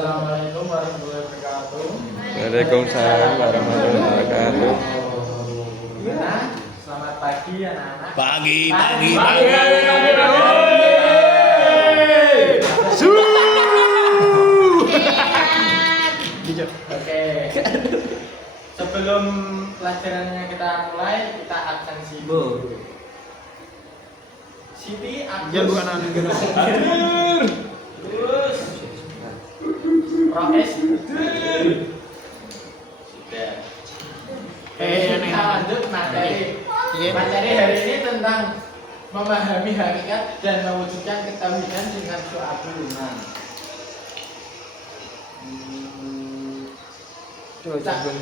Assalamualaikum warahmatullahi wabarakatuh. Waalaikumsalam warahmatullahi wabarakatuh. Gimana? Selamat pagi anak-anak. Pagi. Oke. Sebelum pelajarannya kita mulai, kita absensi dulu. Siti, Agus. Ya bukan anak gitu. Terus. Roes. Sudah. Kita lanjut materi. Materi hari ini tentang memahami hakikat dan mewujudkan ketauhidan dengan syu'abul iman.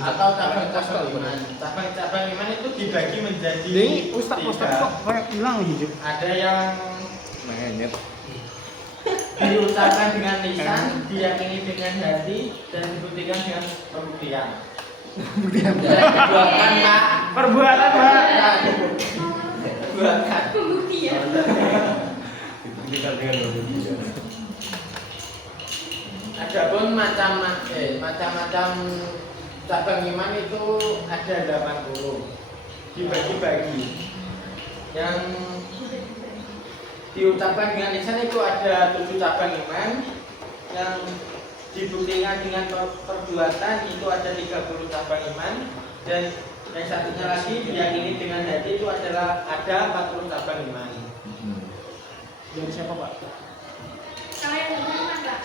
Atau cabang-cabang iman. Cabang-cabang iman itu dibagi menjadi Ini Ustaz kok kayak hilang hijau. ada yang Menyet. diucapkan dengan lisan, diyakini dengan hati, dan dibuktikan dengan pembuktian. Perbuatan, Pak. Perbuatan, Pak. Perbuatan. Pembuktian. Dibuktikan dengan pembuktian. Adapun macam-macam cabang iman itu ada 80. Dibagi-bagi. Yang diucapkan dengan lisan itu ada 7 cabang iman. Yang dibuktikan dengan perbuatan itu ada 30 cabang iman. Dan yang satunya lagi diyakini dengan hati itu adalah ada 40 cabang iman. Dari siapa, Pak? Kalau yang benar mana?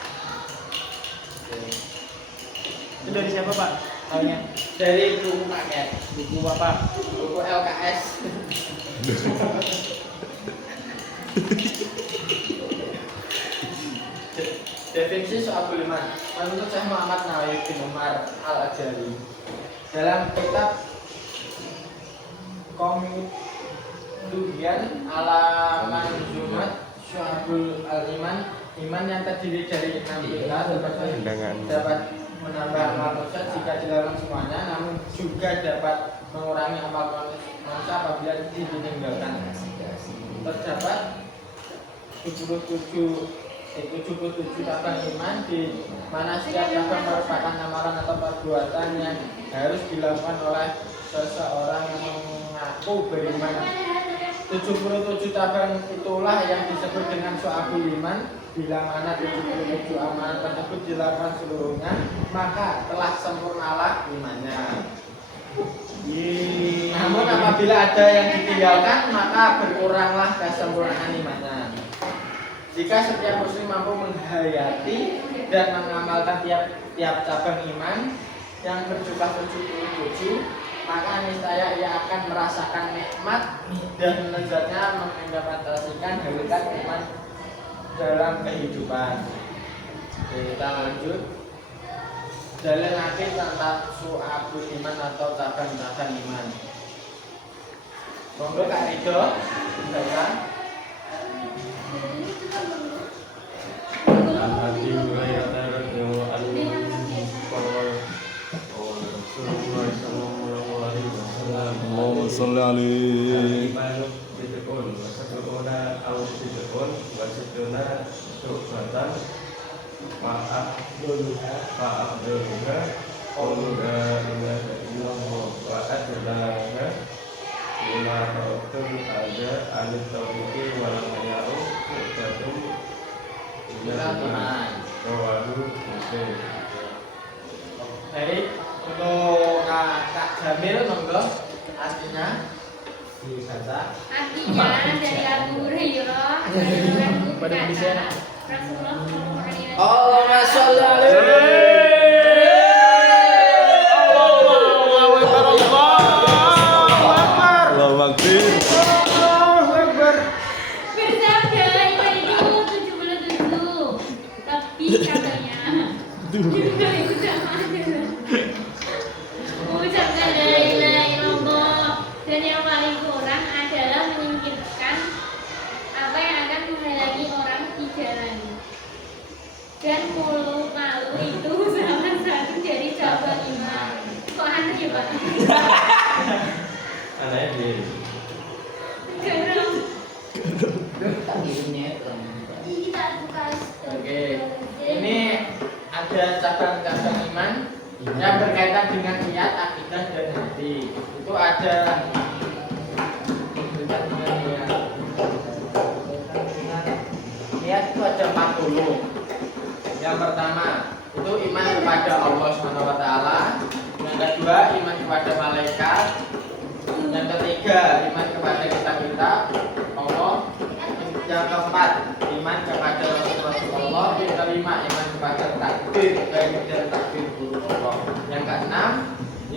Itu dari siapa, Pak? Taunya Dari buku paket, buku apa? buku LKS. Definisi syu'abul iman menurut Syekh Muhammad Nawawi bin Umar Al-Ajari dalam kitab Komitluhian ala Manzumat Syu'abul al-Iman, iman yang terdiri dari 6 pilar dapat menambah amal manusia jika dilarang semuanya, namun juga dapat mengurangi amal manusia apabila ditinggalkan. Terdapat 77 cabang iman di mana setiap cabang merupakan amalan atau perbuatan yang harus dilakukan oleh seseorang yang mengaku beriman. 77 cabang itulah yang disebut dengan syu'abul iman. Bila mana 77 amalan tersebut dilakukan seluruhnya, maka telah sempurnalah imannya. Namun apabila ada yang ditinggalkan, maka berkuranglah kesempurnaan imannya. Jika setiap muslim mampu menghayati dan mengamalkan tiap cabang iman yang berjumlah 77, maka niscaya ia akan merasakan nikmat dan lezatnya mengimplementasikan hakikat iman dalam kehidupan. Oke, kita lanjut. Dalil nakil tentang syu'abul iman atau cabang-cabang iman. Monggo Kak Rido, baca. Allahumma sholli alaihi. Maaf dulunya Qulna ilaha illallah wa adlaha lima rautun ada alif tauhid walam yaru sukatum Iman. rawahu muslim. Baik, untuk Kak Jamil monggo artinya dibaca. Artinya dari Abu Hurairah berkata, Rasulullah SAW Allahumma sholli alaihi. Allahu akbar. bersabda itu 77, tapi katanya juga itu sama ada. Mengucapkan la ilaha illallah dan yang paling kurang adalah menyingkirkan apa yang akan menghalangi orang di jalan. Dan malu itu salah satu dari cabang iman. Kok aneh ya, Pak? Anaknya di Garam. Tak gini. Kita buka. Oke. Ini ada cabang-cabang iman yang berkaitan dengan niat, akidah dan hati. Itu ada berkaitan dengan niat. Niat itu ada 40. Yang pertama itu iman kepada Allah Subhanahu wa taala. Yang kedua iman kepada malaikat. Yang ketiga iman kepada kitab-kitab Allah. Yang keempat iman kepada Rasulullah. Yang kelima iman kepada takdir baik dan takdir buruk Allah. Yang keenam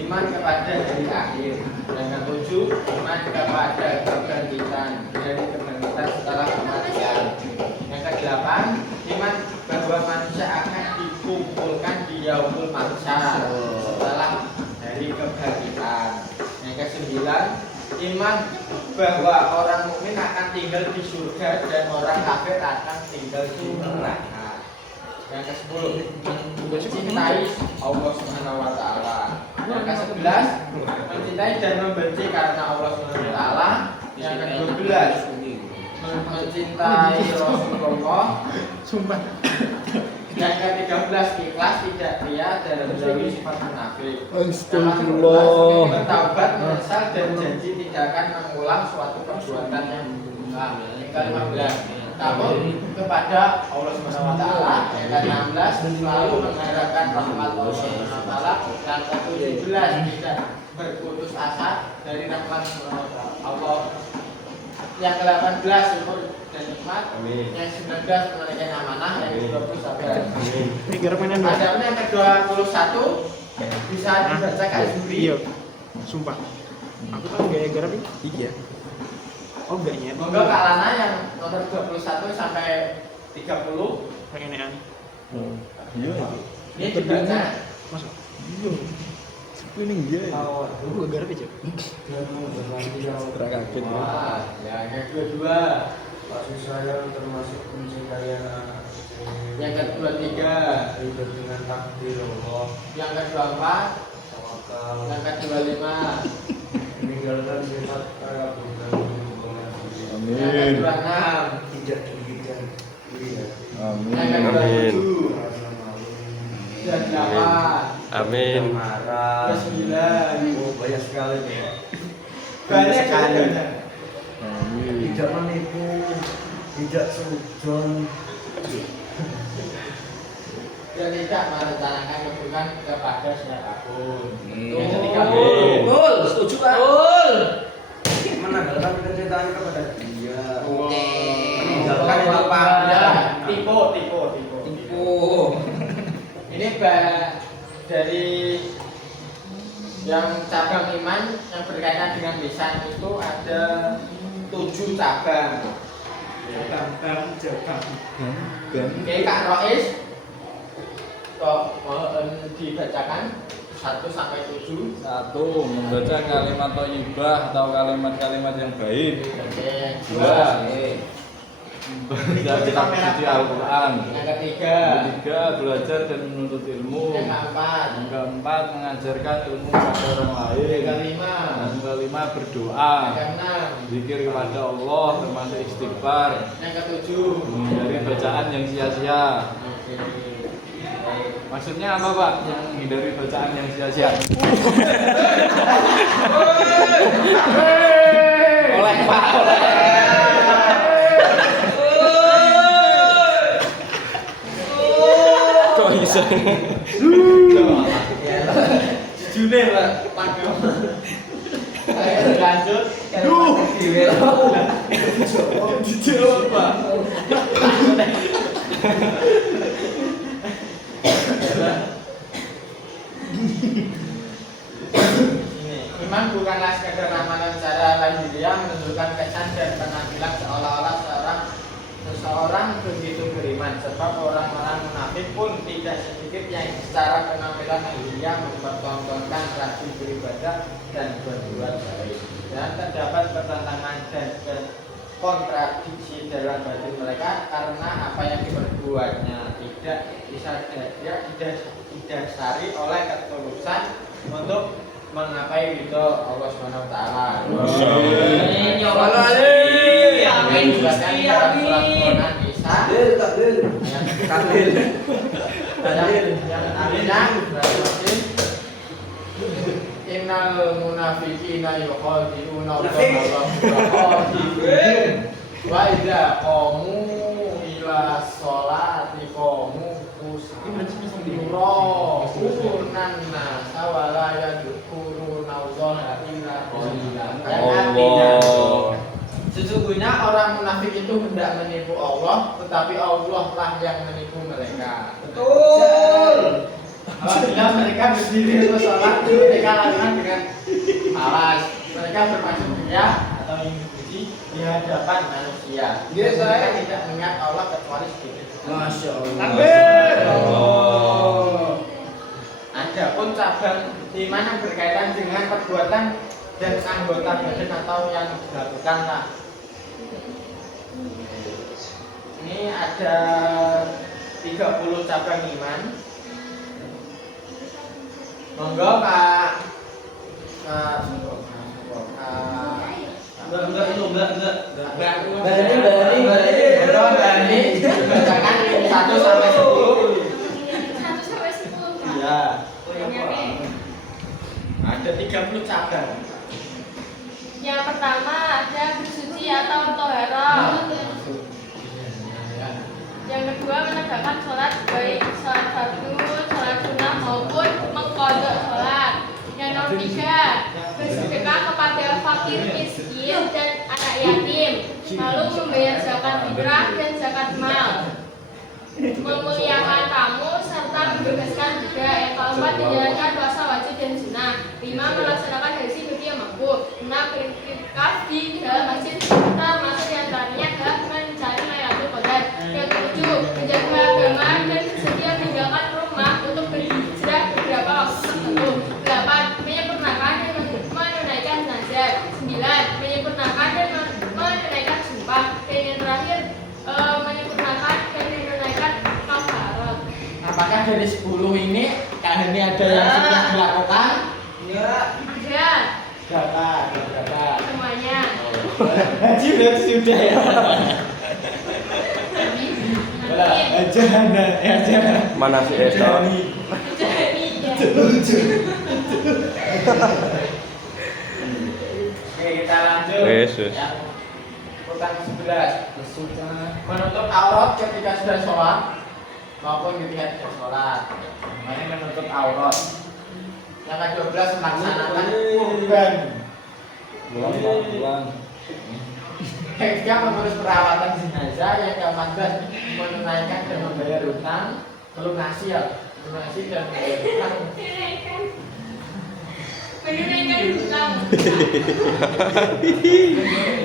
iman kepada hari akhir. Yang ketujuh iman kepada kebangkitan setelah kematian. Yang kedelapan iman bahwa manusia akan dikumpulkan di yaumul mahsyar setelah hari kebangkitan. Yang kesembilan iman bahwa orang mukmin akan tinggal di surga dan orang kafir akan tinggal di neraka. Yang ke-10 mencintai Allah Subhanahu wa taala. Yang ke-11 mencintai dan membenci karena Allah Subhanahu wa taala. Yang ke-12 mencintai Rasulullah. Sumpah. Yang ke-13 ikhlas tidak ria dan menjauhi sifat munafik. Astagfirullah. Bertaubat, menyesal dan janji tidak akan mengulang suatu perbuatan yang buruk. Yang ke-15 takut kepada Allah Subhanahu wa taala. Yang ke-16 selalu mengharapkan rahmat Allah Subhanahu wa taala. Dan ke-17 tidak berputus asa dari rahmat Allah. Yang ke-18 syukur dan nikmat. Yang 19 menunaikan amanah. Yang 20 sabar. Ini garap mainan dua. Adapun yang ke-21 bisa dibacakan sendiri. Iya. Sumpah. Aku tahu gaya garap ini. Iya. Oh enggaknya. Monggo Kak Lana yang nomor 21 sampai 30. Pengenean. Iya. Ini dibaca. Masuk. Iya. Screening dia. Aku gak garap aja. Terkaget. Wah, yang kedua. Kasih sayang termasuk pencintaian anak. Yang ke-23. Hidup dengan takdir Allah. Yang ke-24. Tawakal. Yang ke-25. Meninggalkan sifat kaya bukan hubungan diri. Yang Amin. ke-26. Tidak demikian iri hati. Yang Amin. ke-27. Karena malu. Dan 8. Amin. Marah. Ke-9. Oh, banyak sekali nih. Banyak sekali. Amin. Tidak menipu, tidak sujon. Dan tidak merencanakan keburukan kepada siapapun. Itu yang Amin. ke-30. Betul, setuju Pak. Menanggalkan kecintaan kepada dia. Oke. Meninggalkan itu Pak. Ya, tipu. Tipu. Ini dari yang cabang iman yang berkaitan dengan lisan itu ada 7 cabang. Cabang. Oke, Kak Rois, kok mohon dibacakan 1 sampai 7. 1. Membaca kalimat thayyibah atau kalimat-kalimat yang baik. Oke, 2. Membaca kitab suci Al-Quran. Yang ketiga. Yang 3. Belajar dan menuntut ilmu. Yang keempat. Yang keempat, mengajarkan ilmu kepada orang lain. Yang kelima. Yang kelima, berdoa. Yang keenam. Zikir kepada Allah termasuk istighfar. Yang ketujuh. Menghindari bacaan yang sia-sia. Oke. Baik. Maksudnya apa Pak? Yang menghindari bacaan yang sia-sia. Oleh Pak, oleh. Kok bisa? Jujune Pak, Pandu. Ayo lanjut. Dijawab Pak. Iman bukanlah sekadar ramalan secara lahiriah menunjukkan kesan dan penampilan seolah-olah seseorang begitu beriman, sebab orang-orang munafik pun tidak sedikit yang secara penampilan lahiriah mempertontonkan rajin beribadah dan berbuat baik. Dan terdapat pertentangan dan kontradiksi dalam batin mereka karena apa yang diperbuatnya tidak didasari oleh ketulusan untuk menggapai ridho Allah Subhanahu wa taala. Amin ya Allah. Amin Gusti, amin. Quran Nisa Takdir. ayat Takdir. yang artinya innal munafiqina yukhadi'una Allah wa idza qamu ila sholati qamu kusuran nasa wa la yadhkuruna Allah illa qalilan. Allah. Sesungguhnya orang munafik itu hendak menipu Allah, tetapi Allah lah yang menipu mereka. Betul. Apabila mereka berdiri untuk sholat, mereka lakukan dengan malas. Mereka bermaksud ria atau ingin puji di hadapan manusia. Mereka tidak mengingat Allah kecuali sedikit. Masya Allah. Adapun cabang iman yang berkaitan dengan perbuatan dan anggota badan atau yang dilakukan lah. Ini ada 30 cabang iman. Monggo Pak. Berani bacakan 1 sampai 10. 1 sampai 10. Iya. Banyak. Ada 30 cabang. Yang pertama ada bersuci atau tohara. Yang kedua menegakkan sholat baik sholat fardu, sholat sunnah maupun mengkodok sholat. Yang nomor 3 bersedekah kepada fakir, miskin dan anak yatim, lalu membayar zakat fitrah dan zakat mal, memuliakan tamu serta membebaskan budak. Yang keempat menjalankan puasa wajib dan sunnah. 5 melaksanakan haji bagi yang mampu. 6 beriktikaf di dalam masjid termasuk diantaranya adalah mencari Lailatul Qadar. Yang 7 menjaga agama dan bersedia meninggalkan rumah untuk berhijrah beberapa waktu tertentu. 8 menyempurnakan dan menunaikan nazar. 9 menyempurnakan dan menunaikan sumpah. Dan yang terakhir menyempurnakan dan menunaikan kafarat. Apakah dari 10 ini Kak Hani ada yang sudah dilakukan? Ada Berapa? semuanya. Haji berarti sudah ya. Aja. Mana si Eta? Jadi ya. Oke, kita lanjut. Yesus. Ya. Urutan 11. Menutup aurat ketika sudah sholat maupun ketika tidak sholat. Ini menutup aurat. Yang ke-12 melaksanakan kurban. Pulang. Yang ketiga mengurus perawatan jenazah. Yang ke-14 menunaikan dan membayar hutang, melunasi dan membayar hutang. Menunaikan hutang.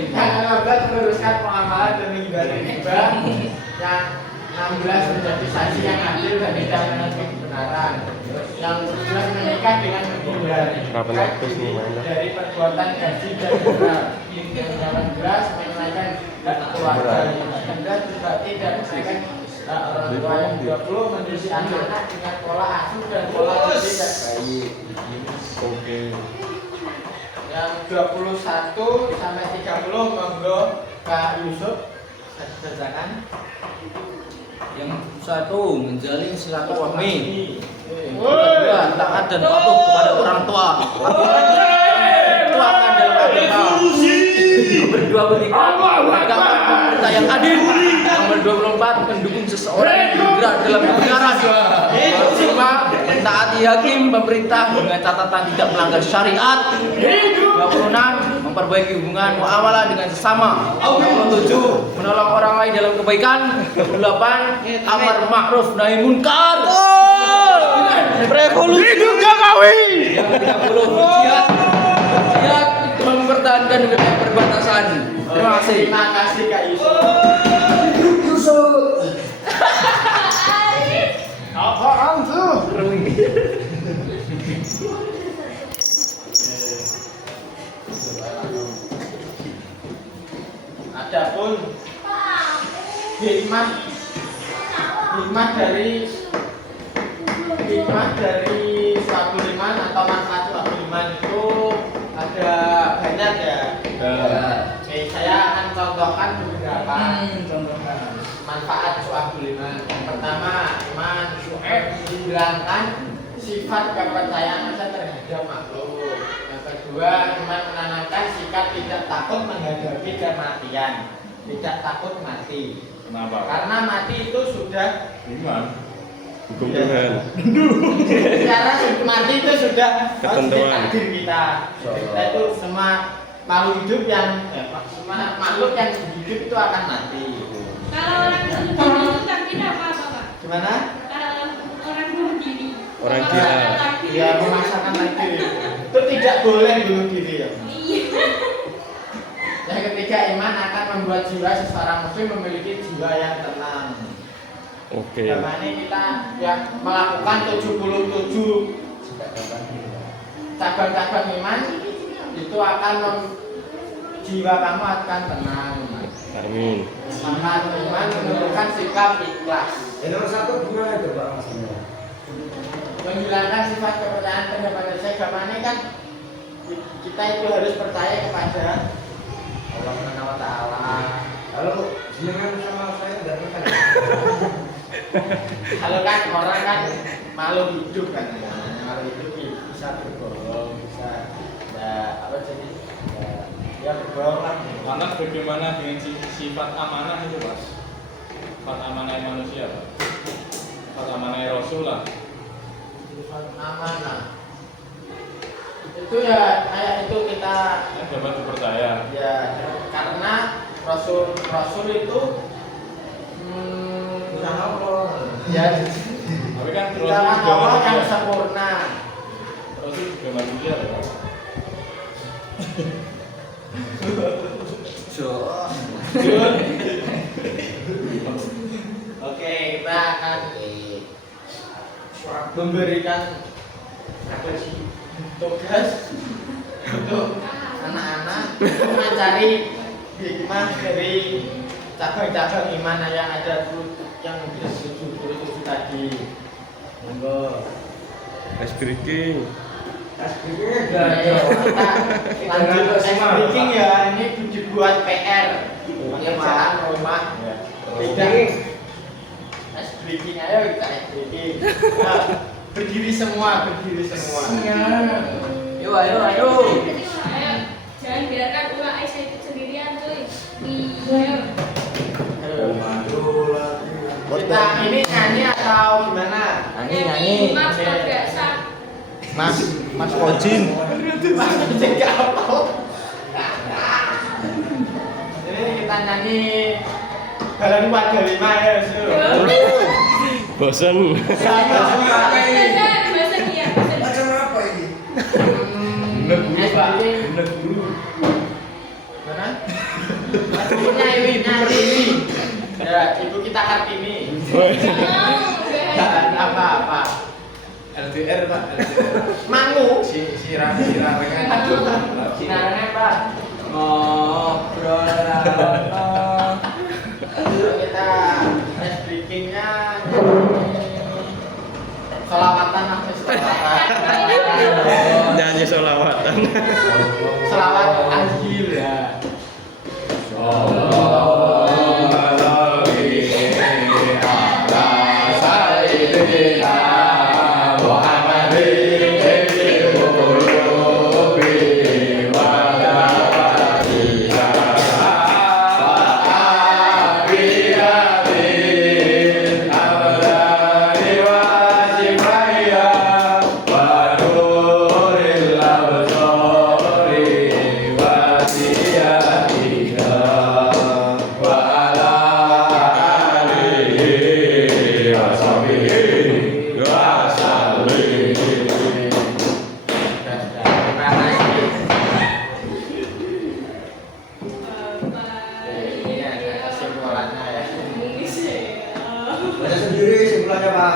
Yang ke-15 meneruskan muamalah dan menghindari riba. Yang 16 menjadi saksi yang adil dan tidak menutup kebenaran. Yang 17 menikah dengan menghindari dari perbuatan gaji dan benar. Yang 18 menunaikan hak keluarga. Yang 19 berbakti dan menunaikan hak orang tua. Yang 20 mendidik anak dengan pola asuh dan pola didik yang baik. Oke. Yang 21 sampai 30 monggo Kak Yusuf bacakan. Yang 1 menjalin silaturahmi. Yang kedua taat dan patuh kepada orang tua. Tuakan dalam agama. Nomor 23 menegakkan pemerintah yang adil. Nomor 24 mendukung seseorang yang bergerak dalam kebenaran. Nomor 5 mentaati hakim pemerintah dengan catatan tidak melanggar syariat. 26 memperbaiki hubungan muamalah dengan sesama. 27 menolong orang lain dalam kebaikan. 28 amar ma'ruf nahi munkar. Revolusi hidup Jokowi. Yang 30 jihad mempertahankan wilayah perbatasan. Terima kasih. Terima kasih Kak Yusuf. Apaan tuh? Adapun hikmah dari suatu iman atau manfaat suatu iman itu ada banyak ya. Oke, saya akan contohkan beberapa manfaat suatu iman. Yang pertama, iman menghilangkan sifat kepercayaan manusia terhadap makhluk. Yang kedua, iman menanamkan sikap tidak takut menghadapi kematian, tidak takut mati. Kenapa? Karena mati itu sudah Iman. Hukum Tuhan. secara mati itu sudah Ketentuan. takdir kita. Kita itu semua makhluk hidup semua makhluk yang hidup itu akan mati. Kalau orang bunuh diri itu takdir apa Pak? Gimana? Kalau orang bunuh diri. Orang memaksakan gila. takdir. Ya memaksakan takdir itu tidak boleh bunuh diri ya. Iya. Yang ketiga, iman akan membuat jiwa seseorang muslim memiliki jiwa yang tenang. Oke. Selama ini kita ya melakukan 77 cabang-cabang iman itu akan jiwa kamu akan tenang. Amin. Maka iman menunjukkan sikap ikhlas, Nomor 1 gimana itu Pak maksudnya? menghilangkan sifat kepercayaan terhadap manusia. Selama ini kan kita itu harus percaya kepada Allah Subhanahu wa taala. Kalau jenengan sama saya enggak kenal. Kalau kan orang kan makhluk hidup kan, makhluk hidup bisa berbohong, bisa apa jadi ya berbohong lah. Lantas bagaimana dengan sifat amanah itu, Mas? Sifat amanah manusia, Pak? Sifat amanah Rasul lah. Sifat amanah itu ya kayak itu kita Yang dapat dipercaya. ya karena Rasul itu ya Tapi kan kita Rasul kan juga Allah yang manusia. sempurna. Rasul juga manusia, Pak. Oke, kita akan memberikan tugas untuk anak-anak mencari hikmah dari cabang-cabang iman yang ada yang 77 tadi. Monggo. Ice breaking. Kita lanjut speaking ya, ini dibuat PR pekerjaan rumah. Tidak ice breaking, ayo kita ice breaking. Nah, berdiri semua. Ayo, ayo. Ayo, jangan biarkan ulah Aisyah itu sendirian cuy. Ayo. Kita ini nyanyi atau gimana? Nyanyi. Maaf kalau biasa. Mas Ojin. Cek apa? Ini kita nyanyi Balon 45 ya, Su. Bosan. Bahasa dia. Macam apa ini? Mana? Ibunya ini, Kartini. Ya, ibu kita Kartini. Jangan apa-apa. LDR Pak, Mangu. sirarengan. Aduh, sinarnya Pak. Ngobrol apa? Kita ice breakingnya selawatan lah, selawatan. Nyanyi solawatan. Selawat anjir ya. Ini ada kesimpulannya ya. Baca sendiri simpulannya Pak.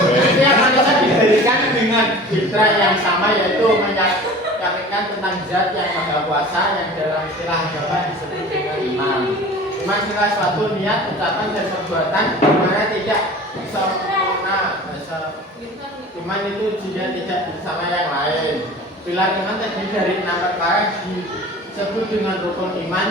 Setiap manusia diberikan dengan fitrah yang sama, yaitu menyampaikan tentang zat yang maha kuasa yang dalam istilah agama disebut dengan iman. Iman adalah suatu niat, ucapan dan perbuatan dimana tidak sempurna. Iman itu jika tidak bersama yang lain. Pilar iman terdiri dari 6 perkara disebut dengan rukun iman.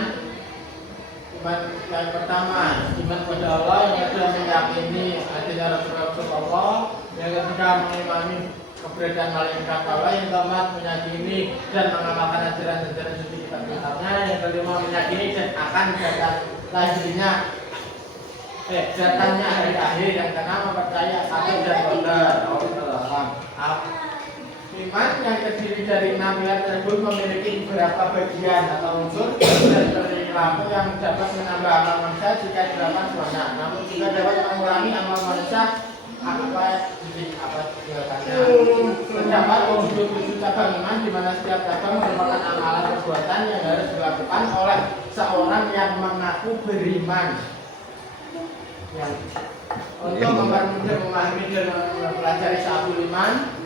Iman yang pertama, iman kepada Allah, yang kedua meyakini adanya Rasulullah, yang ketiga mengimani keberadaan malaikat Allah, yang keempat meyakini dan mengamalkan ajaran-ajaran suci kitab-kitabnya, yang kelima meyakini dan akan datangnya hari akhir, yang keenam mempercayai akan dan qadar. Iman yang terdiri dari 6 pilar tersebut memiliki beberapa bagian atau unsur dan perilaku yang dapat menambah amal manusia jika dilakukan semuanya, namun juga dapat mengurangi amal manusia apa tinggalkannya. Terdapat 77 cabang iman di mana setiap cabang merupakan amalan perbuatan yang harus dilakukan oleh seorang yang mengaku beriman. Untuk mempermudah memahami dan mempelajari satu iman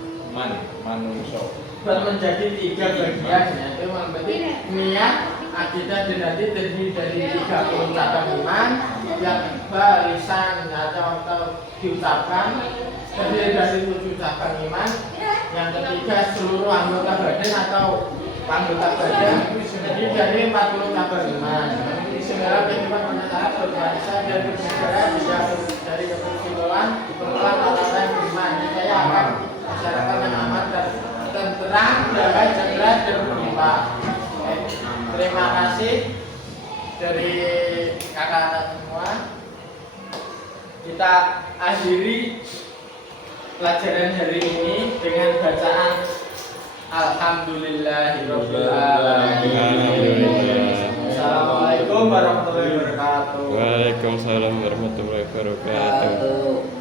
manusia buat menjadi 3 bagian, yaitu berarti niat, akidah dan hati terdiri dari 30 cabang iman yang barisan atau diucapkan, terdiri dari 7 cabang iman. Yang ketiga seluruh anggota badan atau anggota badan terdiri dari 40 cabang iman. Segala kehidupan manusia berbangsa dan bernegara bisa dari kesimpulan orang-orang beriman. Saya akan masyarakat yang aman dan tenteram, damai, sejahtera dan berlimpah. Terima kasih dari kakak-kakak semua. Kita akhiri pelajaran hari ini dengan bacaan Alhamdulillahirabbil alamin. Assalamualaikum warahmatullahi wabarakatuh. Waalaikumsalam warahmatullahi wabarakatuh.